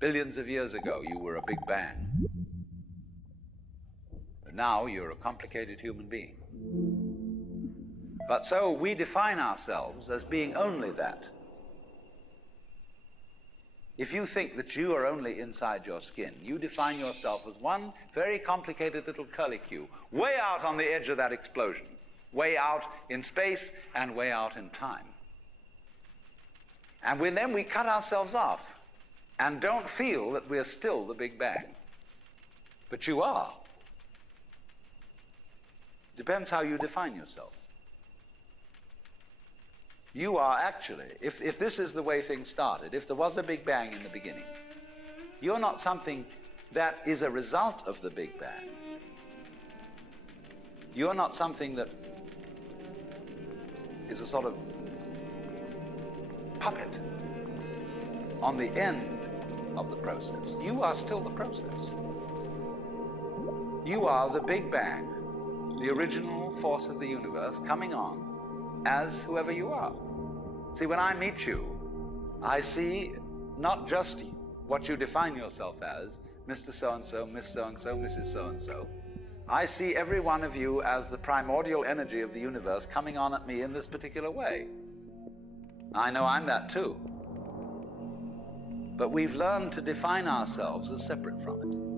Billions of years ago, you were a big bang. But now you're a complicated human being. But so we define ourselves as being only that. If you think that you are only inside your skin, you define yourself as one very complicated little curlicue, way out on the edge of that explosion, way out in space and way out in time. And then we cut ourselves off and don't feel that we're still the Big Bang. But you are. Depends how you define yourself. You are actually, if this is the way things started, if there was a Big Bang in the beginning, you're not something that is a result of the Big Bang. You're not something that is a sort of puppet on the end of the process. You are still the process. You are the Big Bang, the original force of the universe coming on as whoever you are. See, when I meet you, I see not just what you define yourself as, Mr. So-and-so, Miss So-and-so, Mrs. So-and-so. I see every one of you as the primordial energy of the universe coming on at me in this particular way. I know I'm that too. But we've learned to define ourselves as separate from it.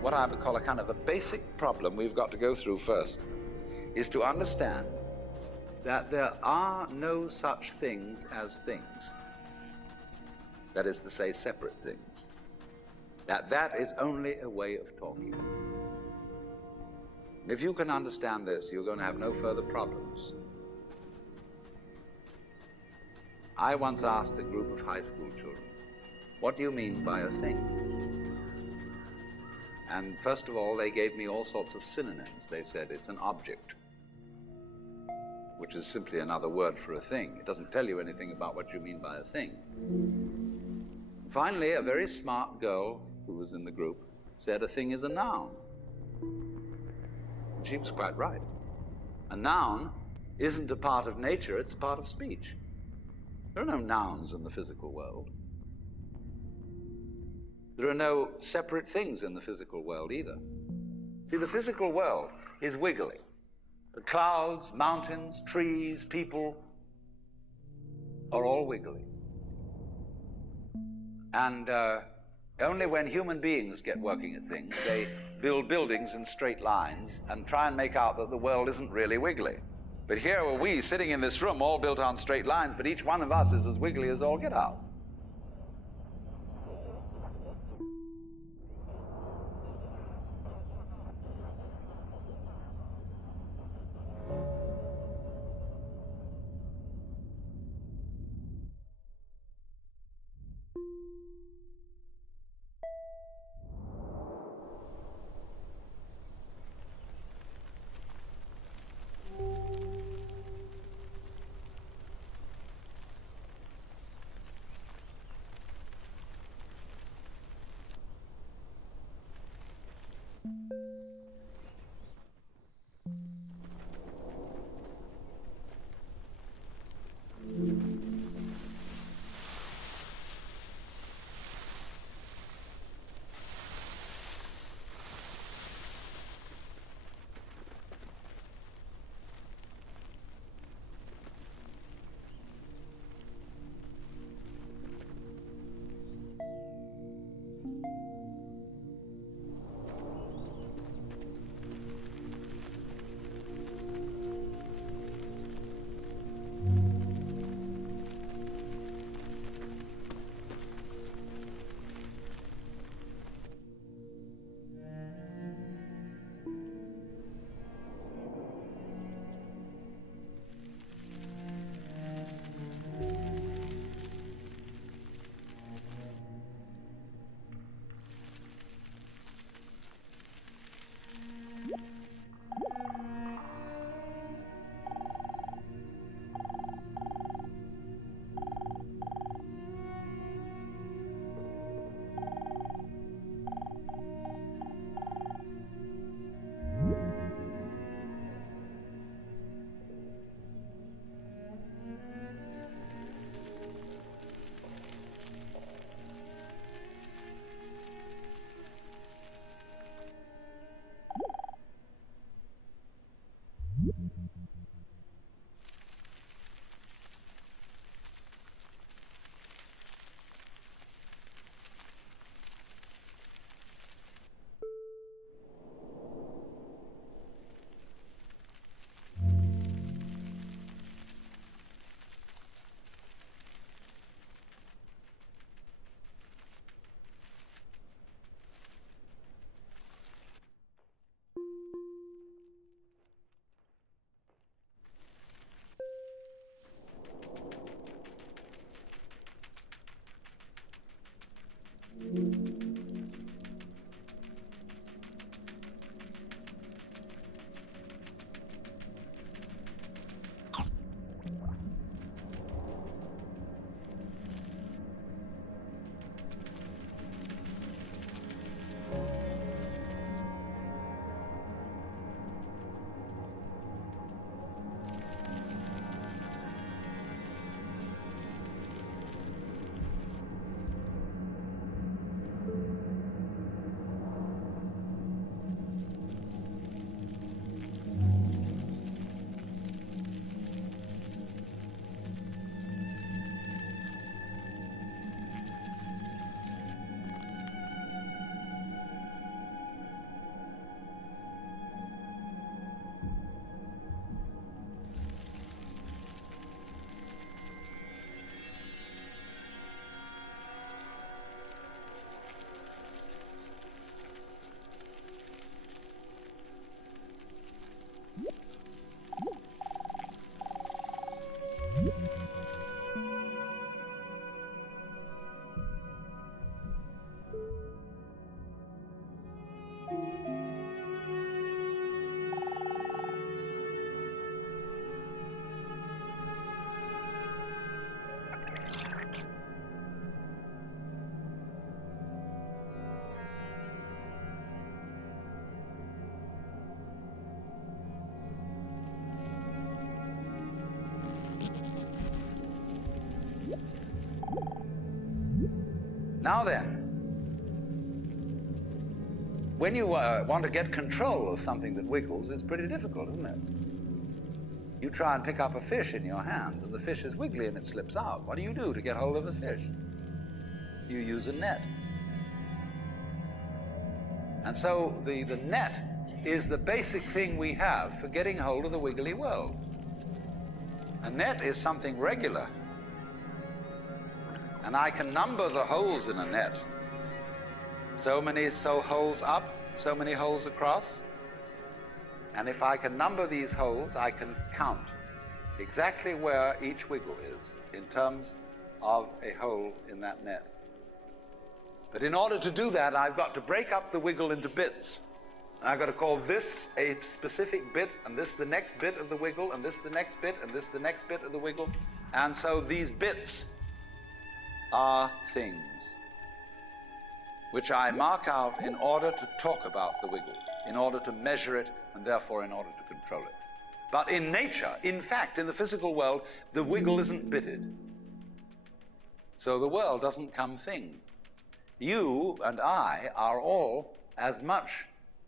What I would call a kind of a basic problem we've got to go through first is to understand that there are no such things as things. That is to say, separate things. That is only a way of talking. If you can understand this, you're going to have no further problems. I once asked a group of high school children, what do you mean by a thing? And first of all, they gave me all sorts of synonyms. They said it's an object, which is simply another word for a thing. It doesn't tell you anything about what you mean by a thing. Finally, a very smart girl who was in the group said a thing is a noun. And she was quite right. A noun isn't a part of nature, it's a part of speech. There are no nouns in the physical world. There are no separate things in the physical world either. See, the physical world is wiggly. The clouds, mountains, trees, people are all wiggly. And only when human beings get working at things, they build buildings in straight lines and try and make out that the world isn't really wiggly. But here are we sitting in this room all built on straight lines, but each one of us is as wiggly as all get out. Now then, when you want to get control of something that wiggles, it's pretty difficult, isn't it? You try and pick up a fish in your hands, and the fish is wiggly and it slips out. What do you do to get hold of the fish? You use a net. And so the net is the basic thing we have for getting hold of the wiggly world. A net is something regular. And I can number the holes in a net. So many holes up, so many holes across. And if I can number these holes, I can count exactly where each wiggle is in terms of a hole in that net. But in order to do that, I've got to break up the wiggle into bits. I've got to call this a specific bit, and this the next bit of the wiggle, and this the next bit, and this the next bit of the wiggle. And so these bits are things which I mark out in order to talk about the wiggle, in order to measure it, and therefore in order to control it. But in nature, in fact, in the physical world, the wiggle isn't bitted. So the world doesn't come thing. You and I are all as much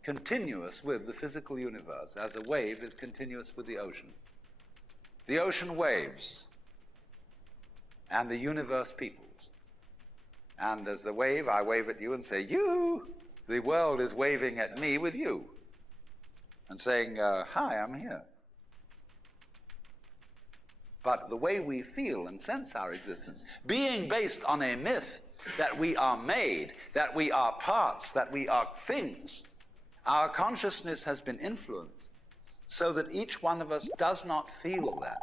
continuous with the physical universe as a wave is continuous with the ocean. The ocean waves, and the universe peoples. And as the wave, I wave at you and say, you. The world is waving at me with you and saying, hi, I'm here. But the way we feel and sense our existence, being based on a myth that we are made, that we are parts, that we are things, our consciousness has been influenced so that each one of us does not feel that.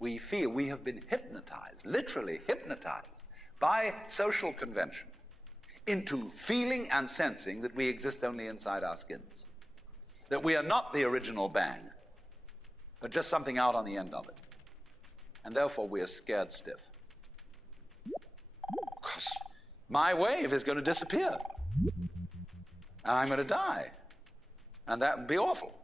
We feel we have been hypnotized, literally hypnotized, by social convention into feeling and sensing that we exist only inside our skins, that we are not the original bang, but just something out on the end of it. And therefore we are scared stiff. Because my wave is going to disappear, and I'm going to die, and that would be awful.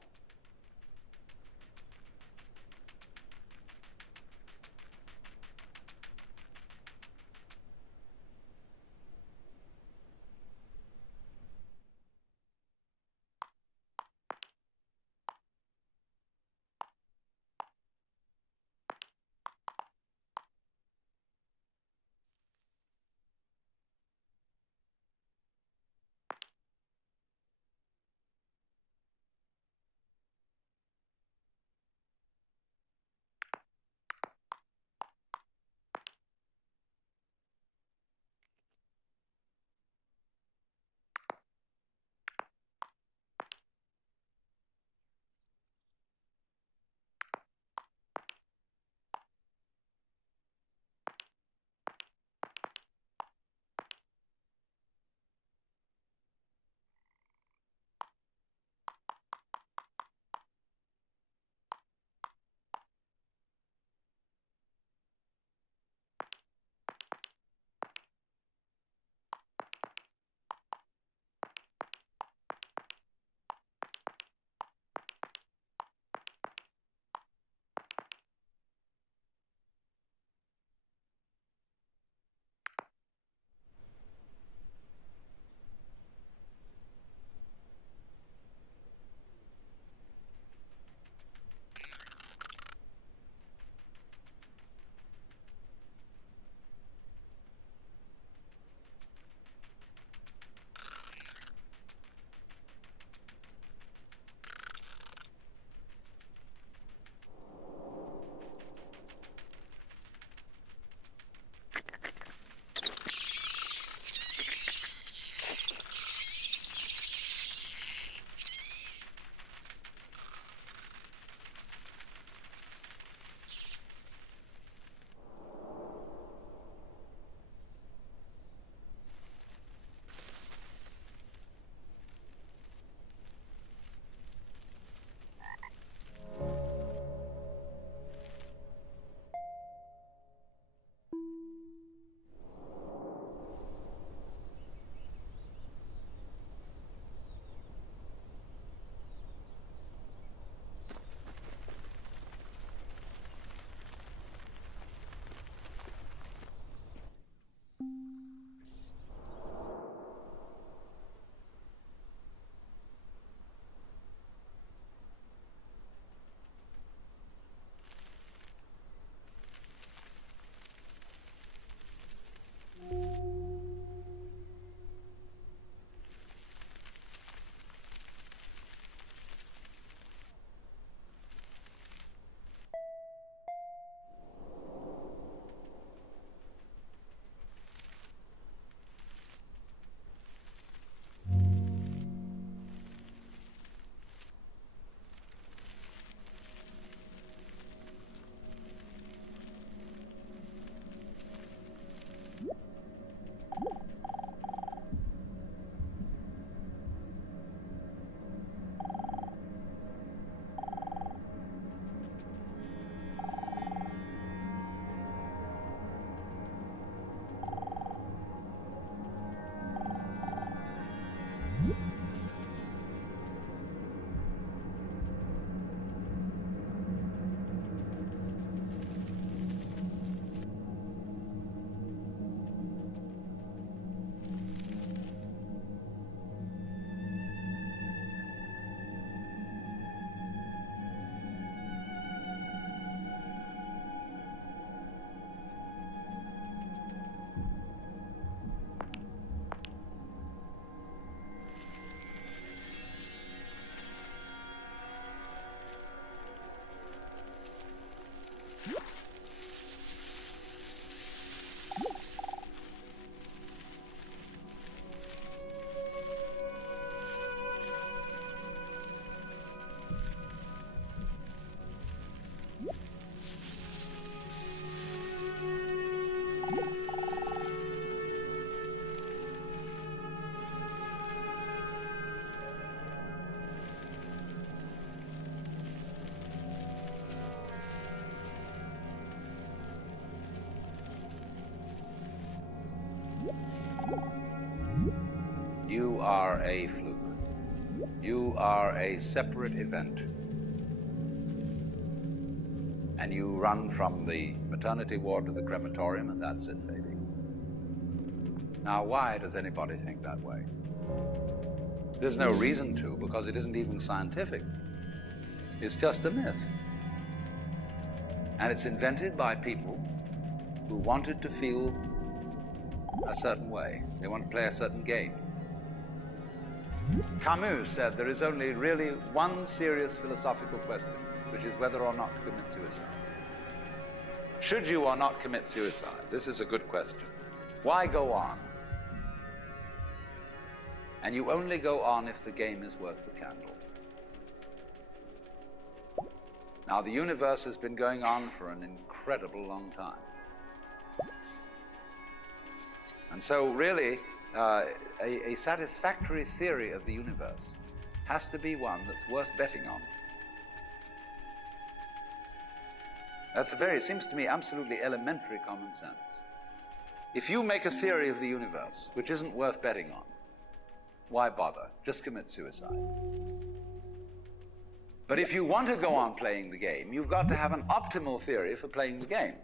You are a fluke. You are a separate event. And you run from the maternity ward to the crematorium, and that's it, baby. Now, why does anybody think that way? There's no reason to, because it isn't even scientific. It's just a myth. And it's invented by people who wanted to feel a certain way. They want to play a certain game. Camus said there is only really one serious philosophical question, which is whether or not to commit suicide. Should you or not commit suicide? This is a good question. Why go on? And you only go on if the game is worth the candle. Now, the universe has been going on for an incredible long time. And so, really, a satisfactory theory of the universe has to be one that's worth betting on. That's it seems to me, absolutely elementary common sense. If you make a theory of the universe which isn't worth betting on, why bother? Just commit suicide. But if you want to go on playing the game, you've got to have an optimal theory for playing the game.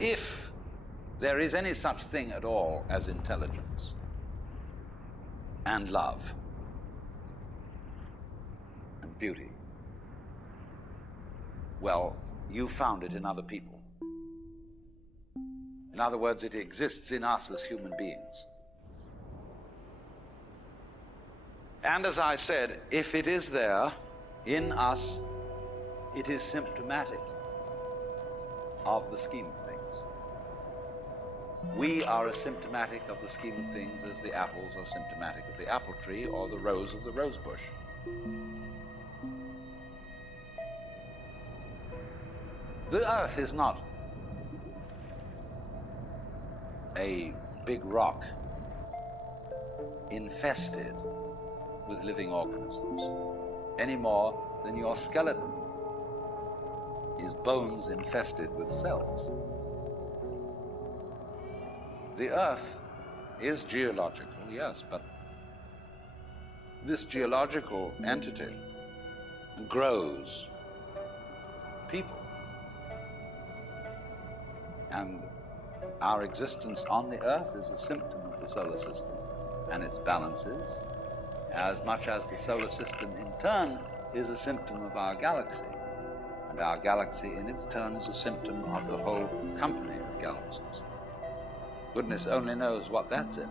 If there is any such thing at all as intelligence and love and beauty, well, you found it in other people. In other words, it exists in us as human beings. And as I said, if it is there in us, it is symptomatic of the scheme of things. We are as symptomatic of the scheme of things as the apples are symptomatic of the apple tree or the rose of the rose bush. The earth is not a big rock infested with living organisms any more than your skeleton is bones infested with cells. The earth is geological, yes, but this geological entity grows people. And our existence on the earth is a symptom of the solar system and its balances, as much as the solar system in turn is a symptom of our galaxy. And our galaxy in its turn is a symptom of the whole company of galaxies. Goodness only knows what that's in.